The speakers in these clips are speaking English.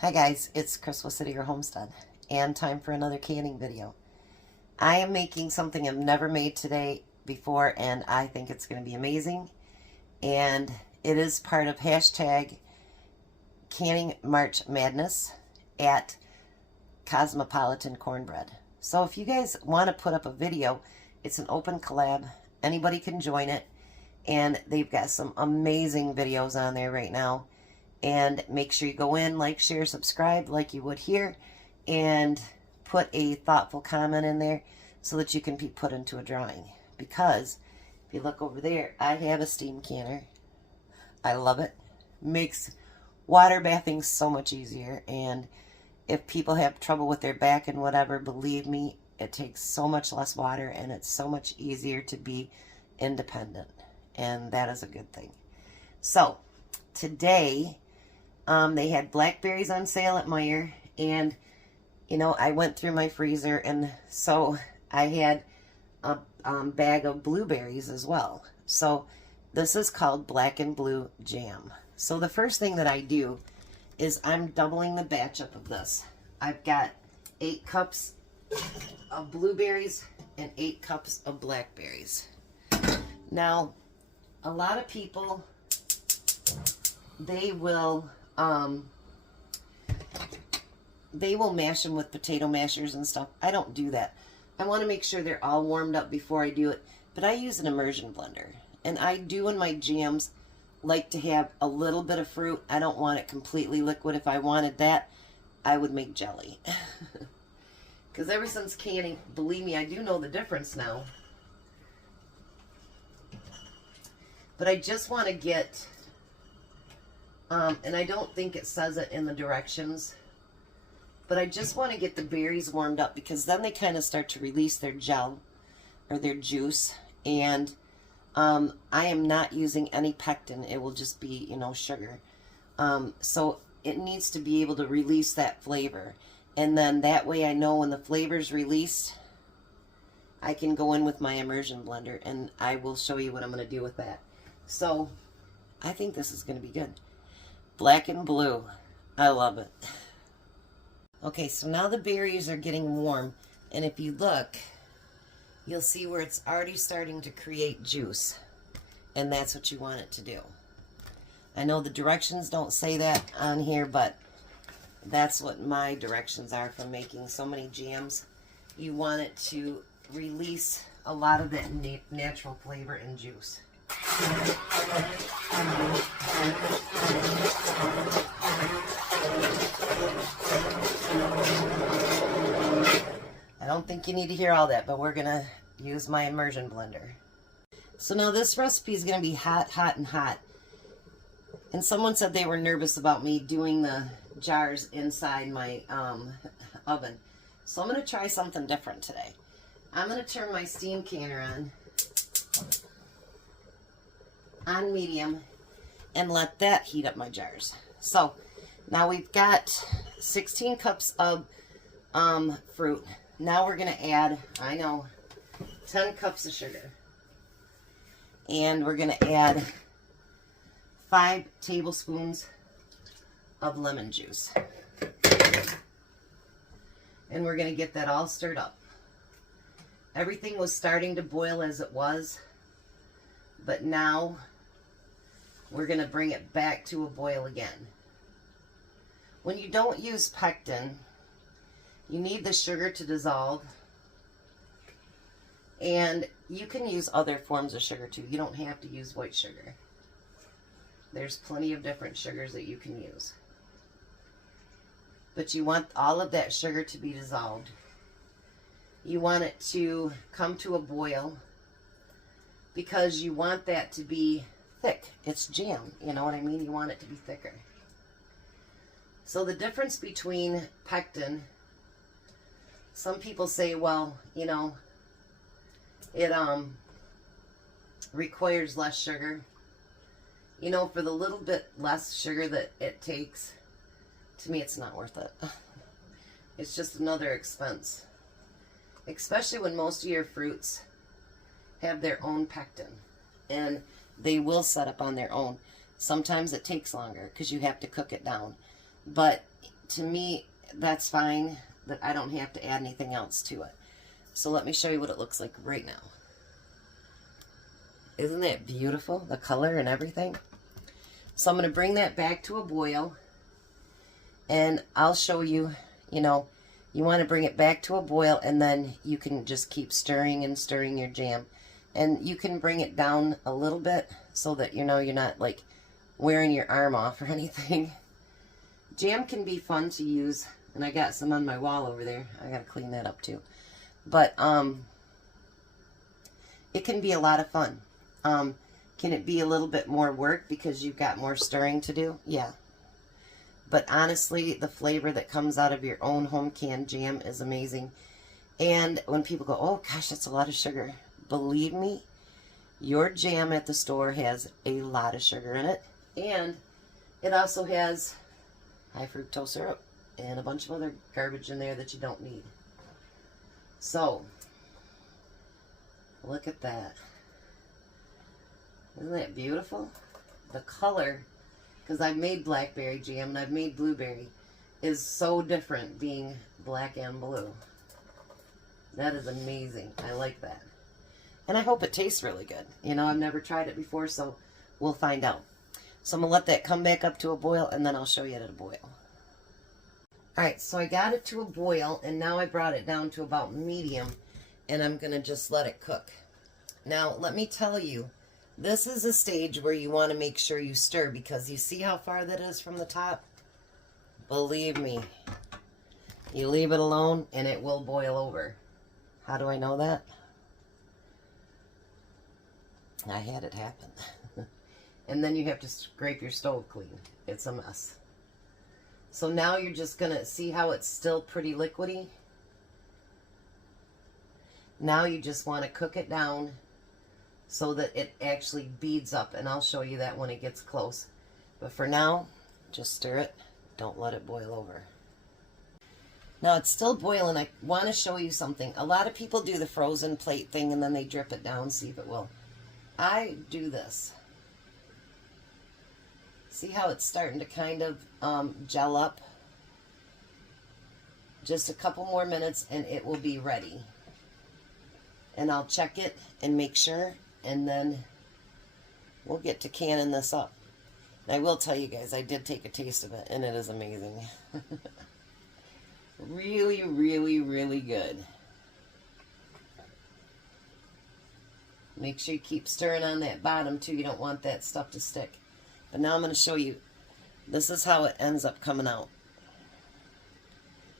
Hi guys, it's Chris with City or Homestead, and time for another canning video. I am making something I've never made today before, and I think it's going to be amazing. And it is part of hashtag Canning March Madness at Cosmopolitan Cornbread. So if you guys want to put up a video, it's an open collab. Anybody can join it, and they've got some amazing videos on there right now. And make sure you go in, like, share, subscribe like you would here, and put a thoughtful comment in there so that you can be put into a drawing. Because if you look over there, I have a steam canner. I love it. Makes water bathing so much easier. And if people have trouble with their back and whatever, believe me, it takes so much less water and it's so much easier to be independent. And that is a good thing. So today, they had blackberries on sale at Meijer, and you know, I went through my freezer, and so I had a bag of blueberries as well. So this is called black and blue jam. So the first thing that I do is I'm doubling the batch up of this. I've got 8 cups of blueberries and 8 cups of blackberries. Now, a lot of people, they will mash them with potato mashers and stuff. I don't do that. I want to make sure they're all warmed up before I do it, but I use an immersion blender. And I do in my jams like to have a little bit of fruit. I don't want it completely liquid. If I wanted that, I would make jelly. Because ever since canning, believe me, I do know the difference now. But I just want to get, and I don't think it says it in the directions, but I just want to get the berries warmed up, because then they kind of start to release their gel or their juice. And I am not using any pectin. It will just be, you know, sugar. So it needs to be able to release that flavor. And then that way I know when the flavor's released, I can go in with my immersion blender, and I will show you what I'm going to do with that. So I think this is going to be good. Black and blue. I love it. Okay, so now the berries are getting warm, and if you look, you'll see where it's already starting to create juice, and that's what you want it to do. I know the directions don't say that on here, but that's what my directions are from making so many jams. You want it to release a lot of that natural flavor and juice. I don't think you need to hear all that, but we're going to use my immersion blender. So now this recipe is going to be hot, hot, and hot. And someone said they were nervous about me doing the jars inside my oven. So I'm going to try something different today. I'm going to turn my steam canner on medium and let that heat up my jars. So now we've got 16 cups of fruit. Now we're going to add, 10 cups of sugar. And we're going to add 5 tablespoons of lemon juice. And we're going to get that all stirred up. Everything was starting to boil as it was, but now we're going to bring it back to a boil again. When you don't use pectin, you need the sugar to dissolve, and you can use other forms of sugar too. You don't have to use white sugar. There's plenty of different sugars that you can use. But you want all of that sugar to be dissolved. You want it to come to a boil because you want that to be thick. It's jam, you know what I mean? You want it to be thicker. So the difference between pectin, some people say, well, you know, it requires less sugar. You know, for the little bit less sugar that it takes, to me it's not worth it. It's just another expense. Especially when most of your fruits have their own pectin. And they will set up on their own. Sometimes it takes longer because you have to cook it down. But to me, that's fine, that I don't have to add anything else to it. So let me show you what it looks like right now. Isn't that beautiful, the color and everything? So I'm going to bring that back to a boil, and I'll show you, you know, you want to bring it back to a boil, and then you can just keep stirring and stirring your jam. And you can bring it down a little bit so that, you know, you're not like wearing your arm off or anything. Jam can be fun to use, and I got some on my wall over there. I got to clean that up too. But it can be a lot of fun. Can it be a little bit more work because you've got more stirring to do? Yeah. But honestly, the flavor that comes out of your own home canned jam is amazing. And when people go, oh gosh, that's a lot of sugar. Believe me, your jam at the store has a lot of sugar in it. And it also has high fructose syrup and a bunch of other garbage in there that you don't need. So, look at that. Isn't that beautiful? The color, because I've made blackberry jam and I've made blueberry, is so different being black and blue. That is amazing. I like that. And I hope it tastes really good. You know, I've never tried it before, so we'll find out. So I'm going to let that come back up to a boil, and then I'll show you it at a boil. Alright, so I got it to a boil, and now I brought it down to about medium, and I'm going to just let it cook. Now, let me tell you, this is a stage where you want to make sure you stir, because you see how far that is from the top? Believe me, you leave it alone and it will boil over. How do I know that? I had it happen. And then you have to scrape your stove clean. It's a mess. So now you're just going to see how it's still pretty liquidy. Now you just want to cook it down so that it actually beads up, and I'll show you that when it gets close. But for now, just stir it. Don't let it boil over. Now it's still boiling. I want to show you something. A lot of people do the frozen plate thing and then they drip it down, see if it will. I do this. See how it's starting to kind of gel up? Just a couple more minutes and it will be ready. And I'll check it and make sure, and then we'll get to canning this up. And I will tell you guys, I did take a taste of it, and it is amazing. Really, really, really good. Make sure you keep stirring on that bottom, too. You don't want that stuff to stick. But now I'm going to show you. This is how it ends up coming out.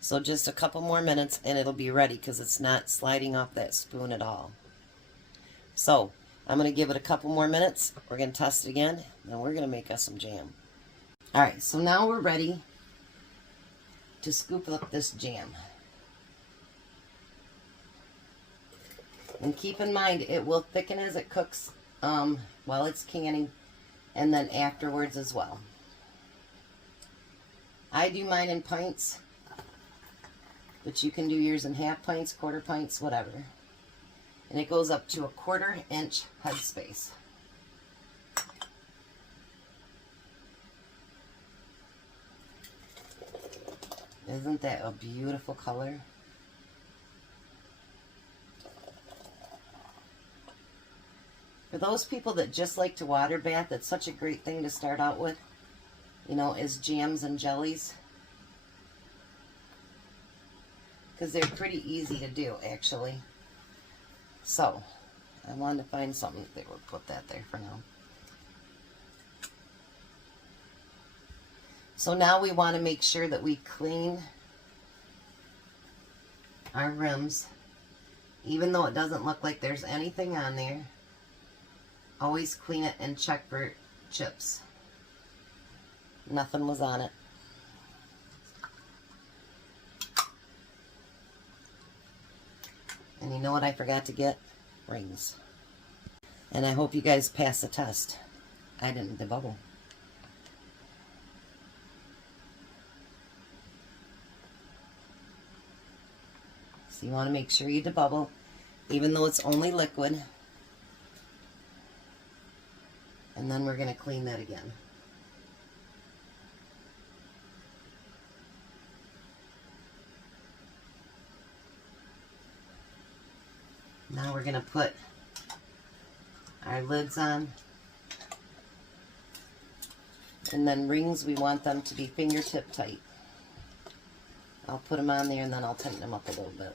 So just a couple more minutes, and it'll be ready, because it's not sliding off that spoon at all. So I'm going to give it a couple more minutes. We're going to test it again, and we're going to make us some jam. Alright, so now we're ready to scoop up this jam. And keep in mind, it will thicken as it cooks while it's canning, and then afterwards as well. I do mine in pints, but you can do yours in half pints, quarter pints, whatever. And it goes up to a 1/4 inch head space. Isn't that a beautiful color? For those people that just like to water bath, it's such a great thing to start out with, you know, as jams and jellies. Because they're pretty easy to do, actually. So, I wanted to find something that would put that there for now. So now we want to make sure that we clean our rims. Even though it doesn't look like there's anything on there, always clean it and check for chips. Nothing was on it. And you know what I forgot to get? Rings. And I hope you guys pass the test. I didn't debubble. So you want to make sure you debubble, even though it's only liquid. And then we're going to clean that again. Now we're going to put our lids on. And then rings, we want them to be fingertip tight. I'll put them on there and then I'll tighten them up a little bit.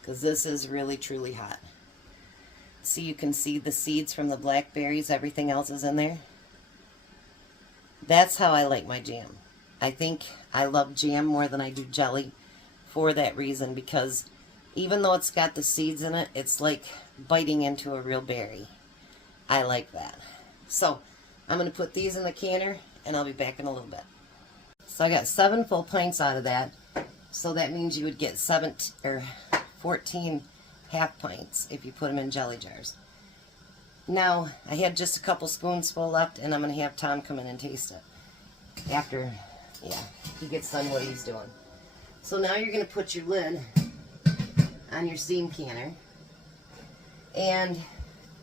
Because this is really truly hot. See, you can see the seeds from the blackberries, everything else is in there. That's how I like my jam. I think I love jam more than I do jelly for that reason, because even though it's got the seeds in it, it's like biting into a real berry. I like that. So I'm going to put these in the canner and I'll be back in a little bit. So I got 7 full pints out of that. So that means you would get 14 half pints if you put them in jelly jars. Now, I had just a couple spoons full left, and I'm going to have Tom come in and taste it after, he gets done what he's doing. So now you're going to put your lid on your steam canner, and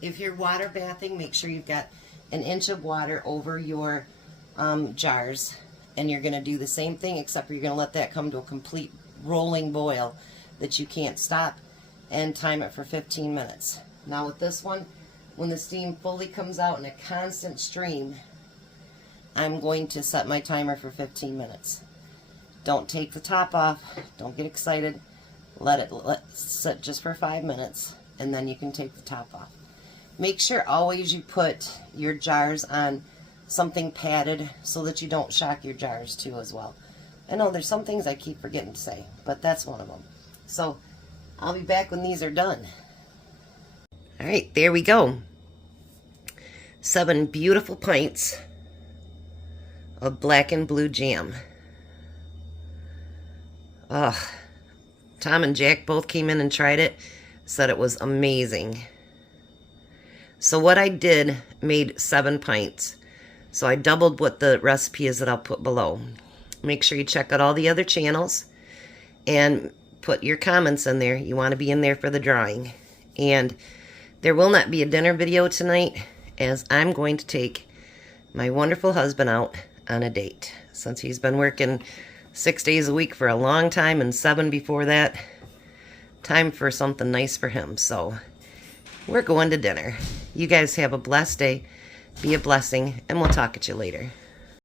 if you're water bathing, make sure you've got an inch of water over your jars, and you're going to do the same thing, except you're going to let that come to a complete rolling boil that you can't stop, and time it for 15 minutes. Now with this one, when the steam fully comes out in a constant stream, I'm going to set my timer for 15 minutes. Don't take the top off, don't get excited, let it sit just for 5 minutes, and then you can take the top off. Make sure always you put your jars on something padded so that you don't shock your jars too as well. I know there's some things I keep forgetting to say, but that's one of them. So I'll be back when these are done. All right, there we go. 7 beautiful pints of black and blue jam. Ugh. Tom and Jack both came in and tried it, said it was amazing. So what I did, made 7 pints. So I doubled what the recipe is that I'll put below. Make sure you check out all the other channels and put your comments in there. You want to be in there for the drawing. And there will not be a dinner video tonight, as I'm going to take my wonderful husband out on a date. Since he's been working 6 days a week for a long time and 7 before that, time for something nice for him. So we're going to dinner. You guys have a blessed day. Be a blessing, and we'll talk at you later.